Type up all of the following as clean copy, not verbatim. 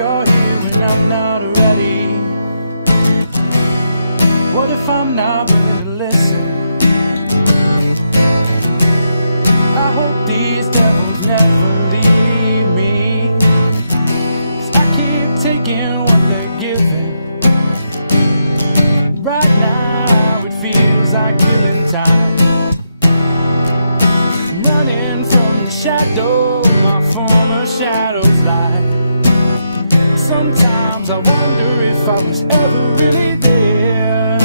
you're here when I'm not ready? What if I'm not willing to listen? I hope these devils never leave me, 'cause I keep taking what they're giving. Right now it feels like killing time. I'm running from the shadow my former shadows lie. Sometimes I wonder if I was ever really there.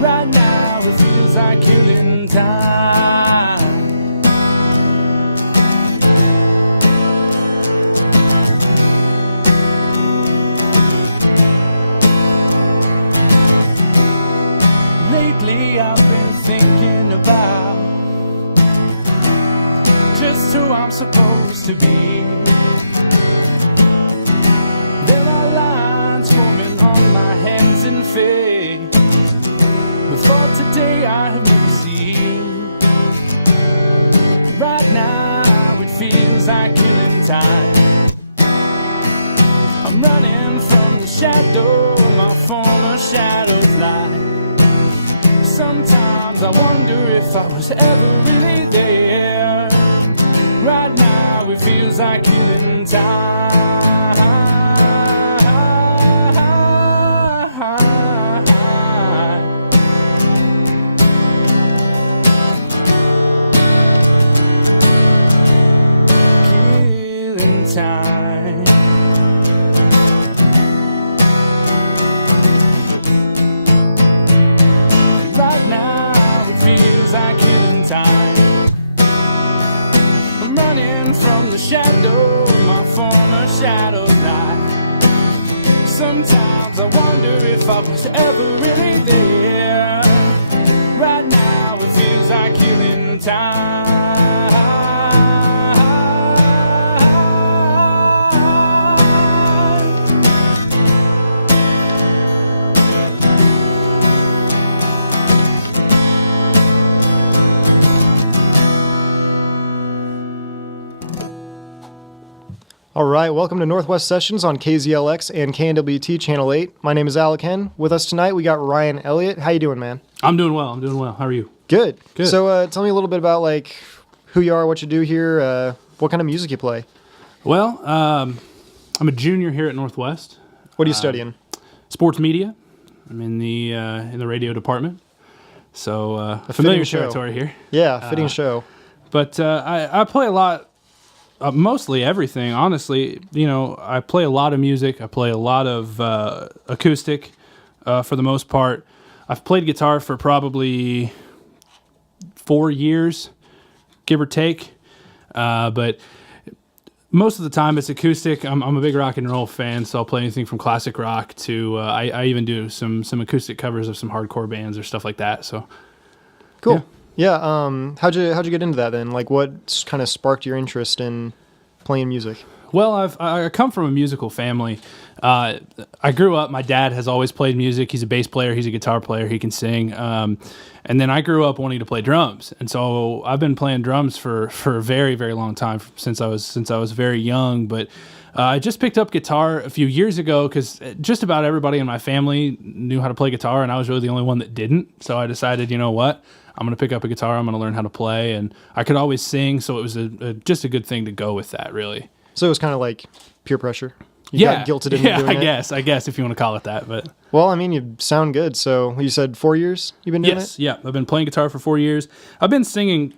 Right now it feels like killing time. Lately I've been thinking about just who I'm supposed to be. There are lines forming on my hands and face. Before today I have never seen. Right now it feels like killing time. I'm running from the shadow my former shadows lie. Sometimes I wonder if I was ever really there. Right now it feels like killing time. Killing time. Right now it feels like killing time. I'm running from the shadow my former shadows lie. Sometimes I wonder if I was ever really there. Right now it feels like killing time. All right, welcome to Northwest Sessions on KZLX and KNWT Channel 8. My name is Alec Hen. With us tonight, we got Ryan Elliott. How you doing, man? I'm doing well. How are you? Good. Good. So tell me a little bit about like who you are, what you do here, what kind of music you play. Well, I'm a junior here at Northwest. What are you studying? Sports media. I'm in the radio department. So familiar territory here. Yeah, fitting show. But I play a lot. Mostly everything, honestly. You know, I play a lot of music. I play a lot of acoustic for the most part. I've played guitar for probably 4 years, give or take. But most of the time it's acoustic. I'm a big rock and roll fan, so I'll play anything from classic rock to I even do some acoustic covers of some hardcore bands or stuff like that. So cool. Yeah. How'd you get into that then? Like, what kind of sparked your interest in playing music? Well, I come from a musical family. I grew up. My dad has always played music. He's a bass player. He's a guitar player. He can sing. And then I grew up wanting to play drums, and so I've been playing drums for a very, very long time since I was very young. But I just picked up guitar a few years ago because just about everybody in my family knew how to play guitar, and I was really the only one that didn't. So I decided, you know what? I'm going to pick up a guitar. I'm going to learn how to play. And I could always sing, so it was just a good thing to go with that, really. So it was kind of like peer pressure? You got guilted into doing it? I guess if you want to call it that. But well, I mean, you sound good. So you said 4 years you've been doing it? Yes, yeah. I've been playing guitar for 4 years. I've been singing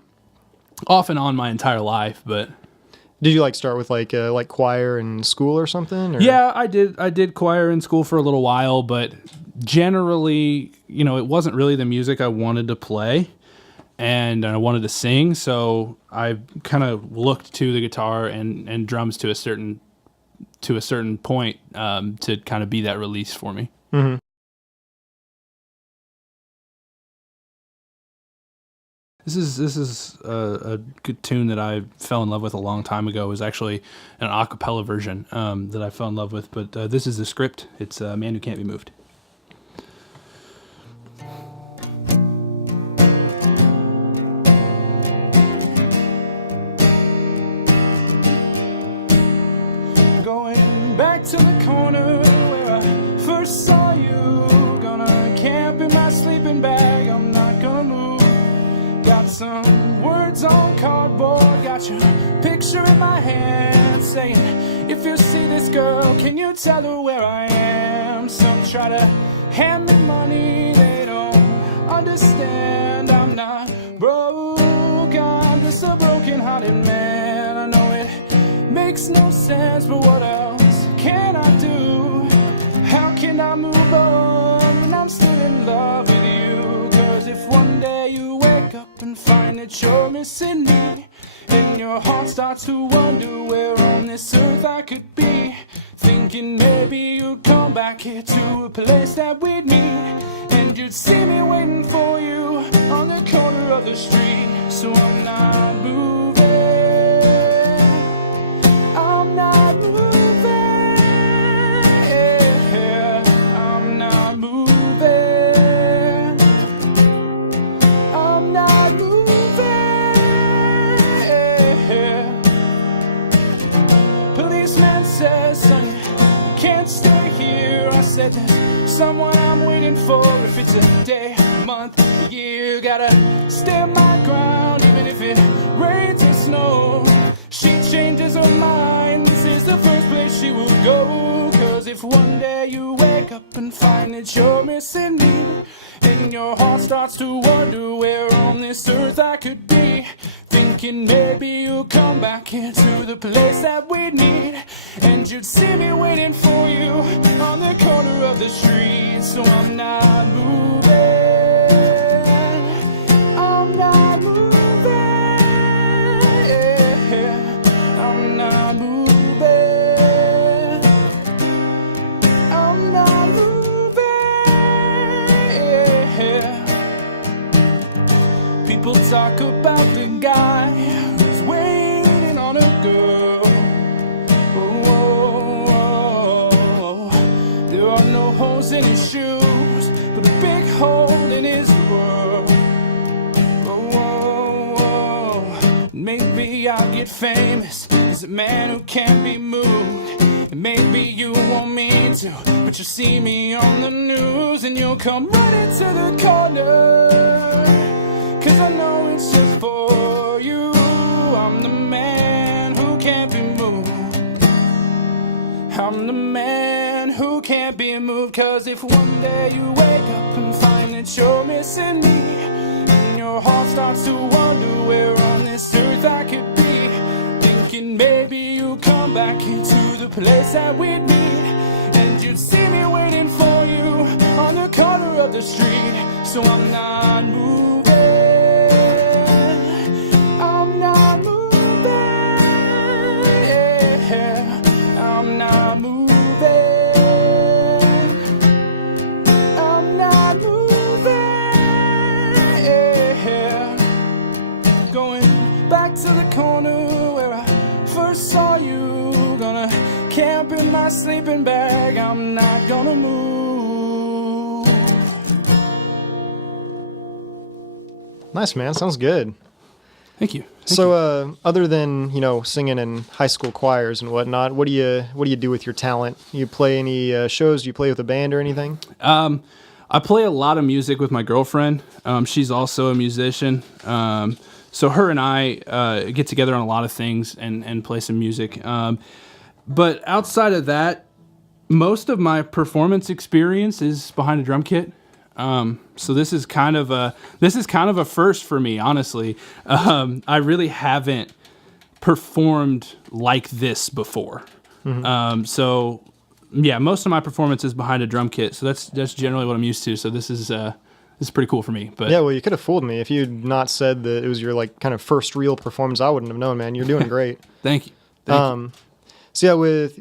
off and on my entire life, but... Did you start with like choir in school or something? Or? Yeah, I did choir in school for a little while, but generally, it wasn't really the music I wanted to play, and I wanted to sing. So I kind of looked to the guitar and drums to a certain point to kind of be that release for me. Mm-hmm. This is a good tune that I fell in love with a long time ago. It was actually an a cappella version that I fell in love with, but this is the script. It's A Man Who Can't Be Moved. Going back to board, got your picture in my hand, saying, if you see this girl, can you tell her where I am? Some try to hand me money, they don't understand. I'm not broke, I'm just a broken-hearted man. I know it makes no sense, but what else can I do? How can I move on when I'm still in love with you? Cause if one day you wake up and find that you're missing me, and your heart starts to wonder where on this earth I could be, thinking maybe you'd come back here to a place that we'd meet, and you'd see me waiting for you on the corner of the street. So I'm not moving, I'm not moving, I'm not moving, I'm not moving. Policeman says, son, you can't stay here. I said, there's someone I'm waiting for. If it's a day, a month, a year, gotta stand my ground, even if it rains or snows. She changes her mind, this is the first place she will go. Cause if one day you wake up and find that you're missing me, and your heart starts to wonder where on this earth I could be, thinking maybe you'll come back here to the place that we'd meet, and you'd see me waiting for you on the corner of the street. So I'm not moving, I'm not moving, I'm not moving, I'm not moving. People talk about the guy who's waiting on a girl. Oh, there are no holes in his shoes, but a big hole in his world. Oh, maybe I'll get famous as a man who can't be moved. And maybe you want me to, but you'll see me on the news, and you'll come running to the corner. Cause I know it's just for you. I'm the man who can't be moved. I'm the man who can't be moved. Cause if one day you wake up and find that you're missing me, and your heart starts to wonder where on this earth I could be, thinking maybe you'll come back into the place that we'd meet, and you'd see me waiting for you on the corner of the street. So I'm not moving, I'm not moving, I'm not moving, I'm not moving. Going back to the corner where I first saw you, gonna camp in my sleeping bag, I'm not gonna move. Nice, man. Sounds good. Thank you. So, other than, singing in high school choirs and whatnot, what do you do with your talent? You play any shows? Do you play with a band or anything? I play a lot of music with my girlfriend. She's also a musician. So her and I get together on a lot of things and play some music. But outside of that, most of my performance experience is behind a drum kit. So this is kind of a first for me, honestly. I really haven't performed like this before. Mm-hmm. So yeah, most of my performance is behind a drum kit. So that's generally what I'm used to. So this is pretty cool for me. But yeah, well, you could have fooled me if you'd not said that it was your kind of first real performance. I wouldn't have known, man. You're doing great. Thank you. Thank you. So yeah,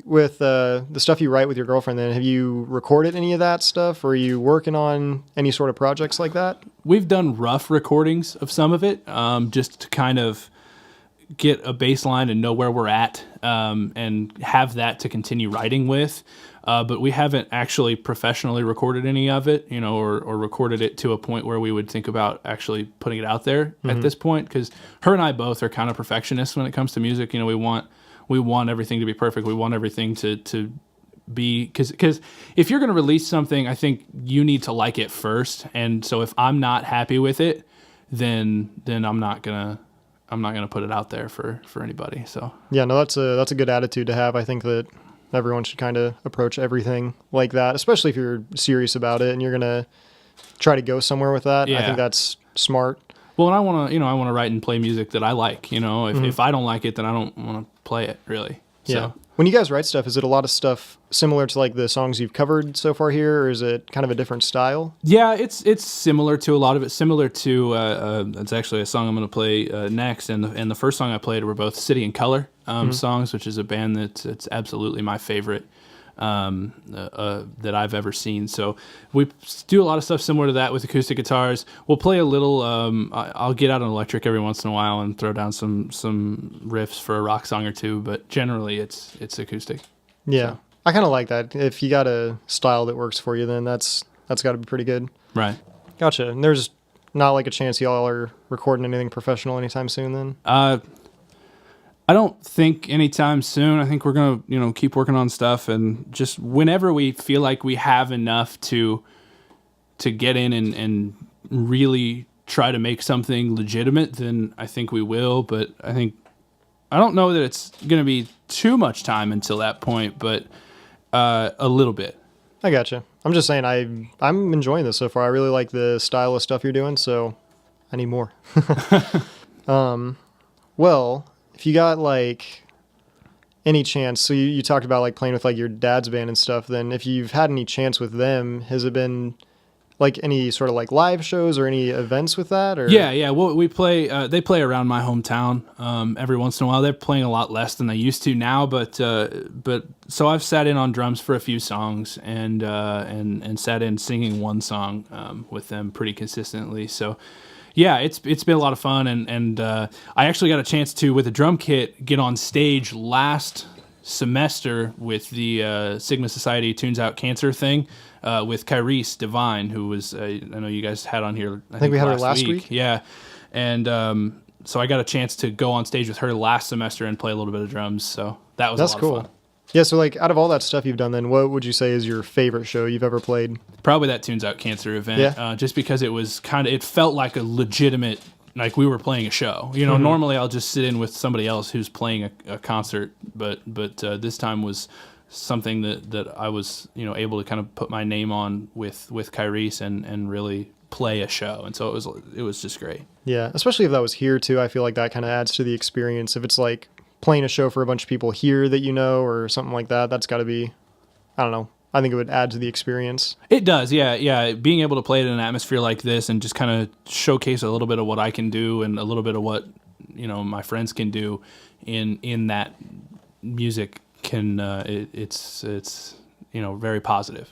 with the stuff you write with your girlfriend, then have you recorded any of that stuff, or are you working on any sort of projects like that? We've done rough recordings of some of it, just to kind of get a baseline and know where we're at, and have that to continue writing with. But we haven't actually professionally recorded any of it, or recorded it to a point where we would think about actually putting it out there at this point. Because her and I both are kind of perfectionists when it comes to music. We want everything to be perfect. We want everything to be, because if you're going to release something, I think you need to like it first. And so if I'm not happy with it, then I'm not gonna I'm not gonna put it out there for anybody. So Yeah, no, that's a good attitude to have. I think that everyone should kind of approach everything like that, especially if you're serious about it and you're gonna try to go somewhere with that. I Yeah. think that's smart. well, and I want to I want to write and play music that I like. If I don't like it, then I don't want to play it really. Yeah. So, When you guys write stuff, is it a lot of stuff similar to like the songs you've covered so far here, or is it kind of a different style? yeah, it's similar to a lot of it. Similar to it's actually a song I'm going to play next, and the first song I played were both City and Color songs, which is a band it's absolutely my favorite that I've ever seen. So we do a lot of stuff similar to that with acoustic guitars. We'll play a little. I'll get out an electric every once in a while and throw down some riffs for a rock song or two, but generally it's acoustic. Yeah. I kind of like that. If you got a style that works for you, then that's got to be pretty good. Right. Gotcha. And there's not like a chance y'all are recording anything professional anytime soon then? I don't think anytime soon. I think we're gonna, keep working on stuff, and just whenever we feel like we have enough to get in and really try to make something legitimate, then I think we will. But I don't know that it's gonna be too much time until that point, but a little bit. I gotcha. I'm just saying I'm enjoying this so far. I really like the style of stuff you're doing, so I need more. Well, if you got like any chance, so you talked about like playing with like your dad's band and stuff, then if you've had any chance with them, has it been like any sort of like live shows or any events with that? Or Yeah. Well, we play. They play around my hometown every once in a while. They're playing a lot less than they used to now, but so I've sat in on drums for a few songs and sat in singing one song with them pretty consistently. So yeah, it's been a lot of fun, and I actually got a chance to, with a drum kit, get on stage last semester with the Sigma Society Tunes Out Cancer thing with Kyrese Divine, who was I know you guys had on here. I think we had her last week. Yeah, and so I got a chance to go on stage with her last semester and play a little bit of drums. So that was That's a lot cool. of fun. Yeah, so like out of all that stuff you've done, then what would you say is your favorite show you've ever played? Probably that Tunes Out Cancer event, Yeah. just because it was it felt like a legitimate, like we were playing a show. Normally I'll just sit in with somebody else who's playing a concert, but this time was something that I was able to kind of put my name on with Kyrese and really play a show, and so it was just great. Yeah, especially if that was here too. I feel like that kind of adds to the experience. If it's like playing a show for a bunch of people here that you know or something like that, that's got to be, I don't know. I think it would add to the experience. It does, yeah. Being able to play it in an atmosphere like this and just kind of showcase a little bit of what I can do and a little bit of what my friends can do in that music can it's very positive.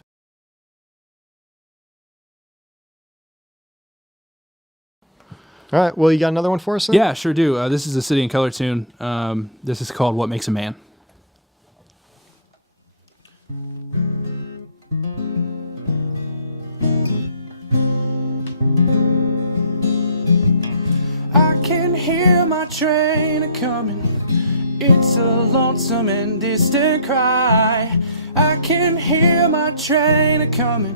All right, well, you got another one for us then? Yeah, sure do. This is a City and Color tune. This is called What Makes a Man. I can hear my train a-coming. It's a lonesome and distant cry. I can hear my train a-coming.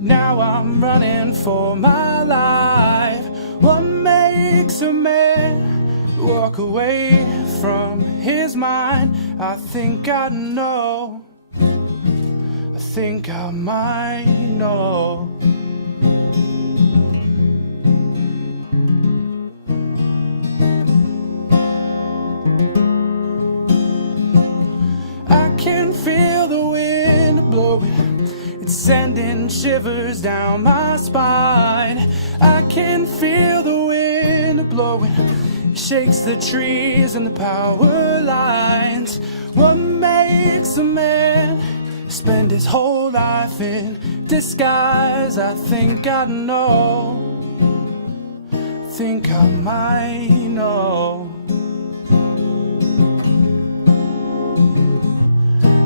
Now I'm running for my life. What makes a man walk away from his mind? I think I know. I think I might know. I can feel the wind blowing. It's sending shivers down my spine. I can feel the wind blowing. It shakes the trees and the power lines. What makes a man spend his whole life in disguise? I think I know. Think I might know.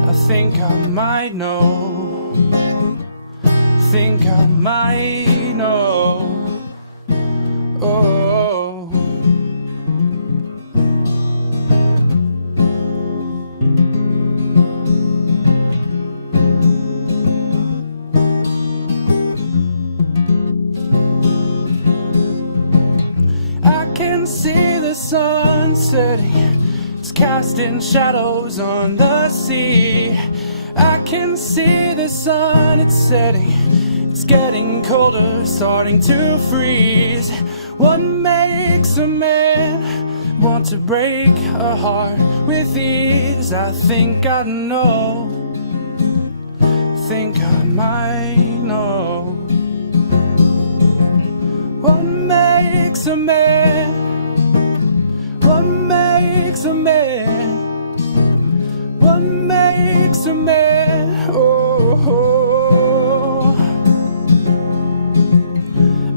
I think I might know. Think I might know. Oh. I can see the sun setting, it's casting shadows on the sea. I can see the sun, it's setting, it's getting colder, starting to freeze. What makes a man want to break a heart with ease? I think I know, think I might know. What makes a man? What makes a man? What makes a man? Oh,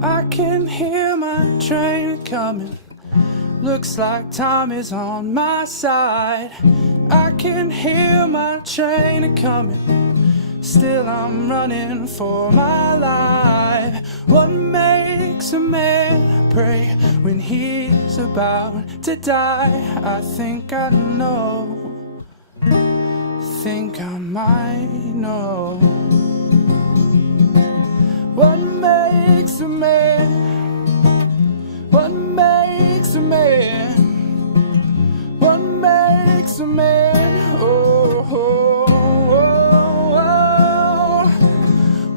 I can hear my train coming. Looks like time is on my side. I can hear my train coming. Still I'm running for my life. What makes a man pray when he's about to die? I think I know, think I might know. What makes a man? What makes a man? What makes a man? Oh, oh, oh, oh.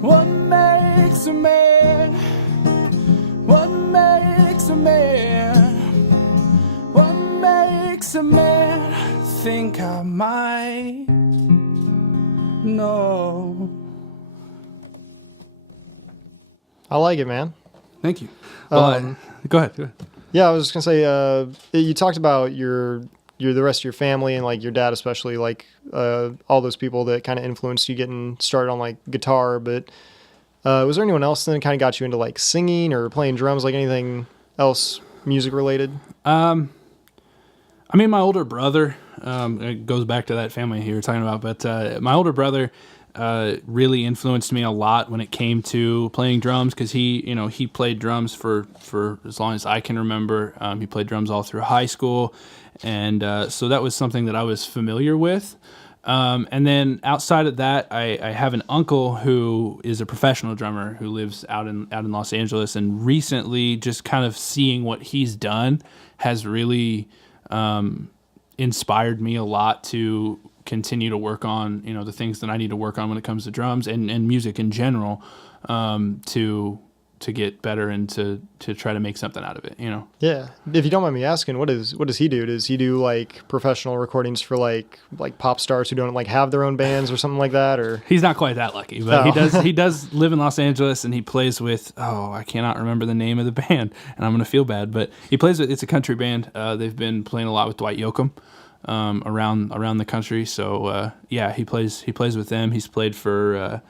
What makes a man? What makes a man? What makes a man think I might know? I like it, man. Thank you. Well, go ahead. Yeah, I was just gonna say, you talked about the rest of your family and like your dad especially, like all those people that kind of influenced you getting started on like guitar. But was there anyone else that kind of got you into like singing or playing drums, like anything else music related? I mean, my older brother, it goes back to that family you were talking about, but my older brother really influenced me a lot when it came to playing drums, because he played drums for as long as I can remember. He played drums all through high school, and so that was something that I was familiar with. And then outside of that, I have an uncle who is a professional drummer who lives out in Los Angeles, and recently just kind of seeing what he's done has really inspired me a lot to continue to work on, the things that I need to work on when it comes to drums and music in general, to get better and to try to make something out of it, Yeah. If you don't mind me asking, what does he do? Does he do like professional recordings for like pop stars who don't like have their own bands or something like that? Or he's not quite that lucky, but he does live in Los Angeles, and he plays with, I cannot remember the name of the band, and I'm going to feel bad, but he plays with, it's a country band. They've been playing a lot with Dwight Yoakam around the country. So yeah, he plays with them. He's played for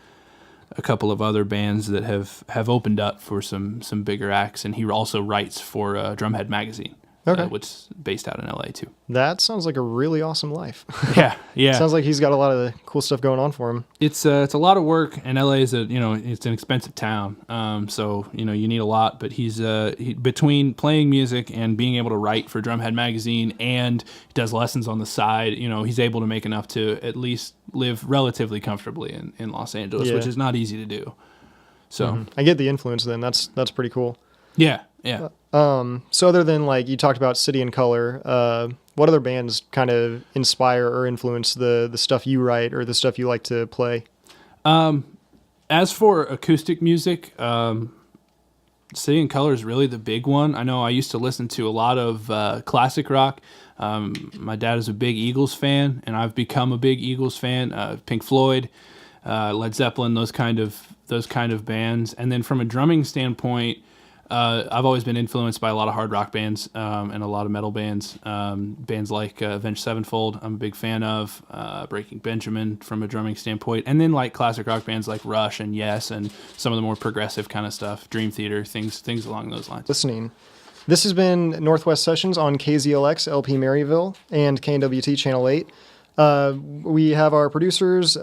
a couple of other bands that have opened up for some bigger acts, and he also writes for Drumhead magazine, which is based out in LA too. That sounds like a really awesome life. Yeah. Sounds like he's got a lot of cool stuff going on for him. It's a lot of work, and LA is it's an expensive town. So you need a lot, but he's between playing music and being able to write for Drumhead magazine, and he does lessons on the side. He's able to make enough to at least live relatively comfortably in Los Angeles, which is not easy to do. So I get the influence then. That's pretty cool. Yeah. So other than like you talked about City and Color, what other bands kind of inspire or influence the stuff you write or the stuff you like to play? As for acoustic music, City and Color is really the big one. I know I used to listen to a lot of classic rock. My dad is a big Eagles fan, and I've become a big Eagles fan. Pink Floyd, Led Zeppelin, those kind of bands. And then from a drumming standpoint, I've always been influenced by a lot of hard rock bands and a lot of metal bands. Bands like Avenged Sevenfold, I'm a big fan of. Breaking Benjamin from a drumming standpoint. And then like classic rock bands like Rush and Yes and some of the more progressive kind of stuff, Dream Theater, things along those lines. Listening. This has been Northwest Sessions on KZLX, LP Maryville, and KNWT Channel 8. We have our producers,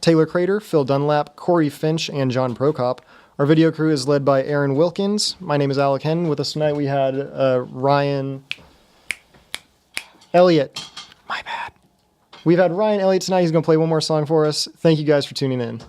Taylor Crater, Phil Dunlap, Corey Finch, and John Prokop. Our video crew is led by Aaron Wilkins. My name is Alec Henn. With us tonight we had Ryan Elliott. My bad. We've had Ryan Elliott tonight. He's going to play one more song for us. Thank you guys for tuning in.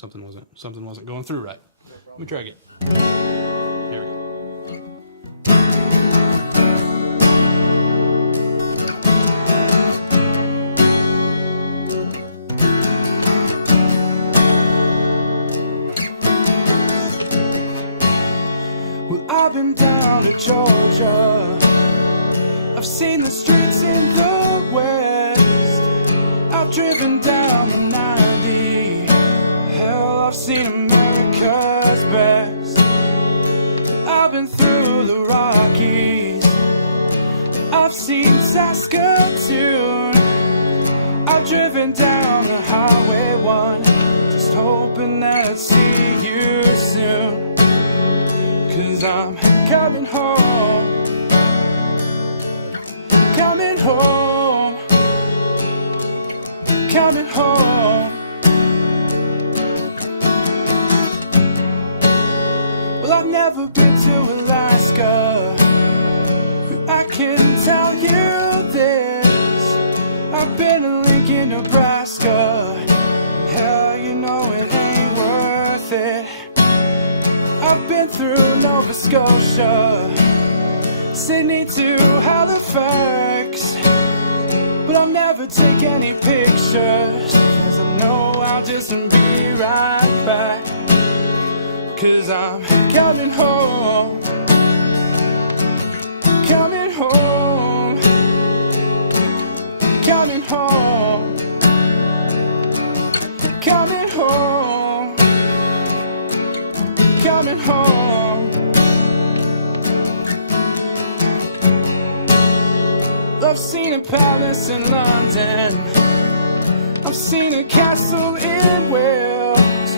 something wasn't going through right. Let me try again. Here we go. Well, I've been down to Georgia. I've seen the streets in the West. I've driven down the 90. Hell, I've seen America's best. I've been through the Rockies. I've seen Saskatoon. I've driven down the Highway 1, just hoping that I'd see you soon. 'Cause I'm coming home, coming home, coming home. Well, I've never been to Alaska, but I can tell you this. I've been to Lincoln, Nebraska, and hell, you know it ain't worth it. I've been through Nova Scotia, Sydney to Halifax, but I'll never take any pictures, 'cause I know I'll just be right back. 'Cause I'm coming home, coming home, coming home, coming home, coming home. I've seen a palace in London, I've seen a castle in Wales,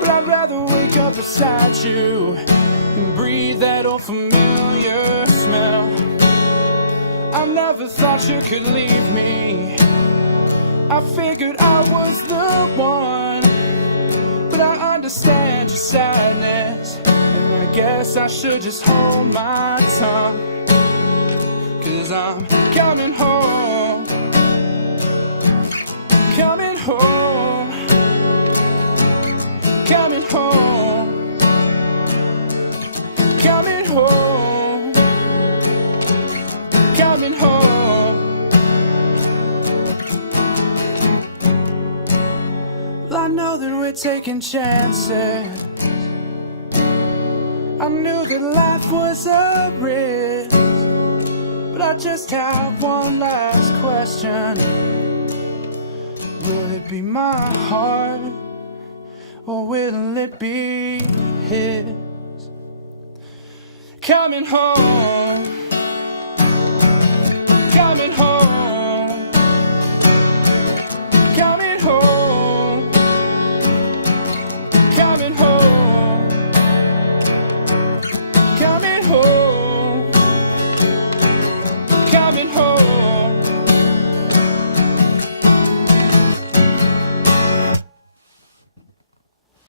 but I'd rather wake up beside you and breathe that old familiar smell. I never thought you could leave me, I figured I was the one, but I understand your sadness, and I guess I should just hold my tongue. 'Cause I'm coming home, coming home, coming home, coming home, coming home. Well, I know that we're taking chances, I knew that life was a risk, but I just have one last question. Will it be my heart, or will it be his? Coming home, coming home, coming home, coming home.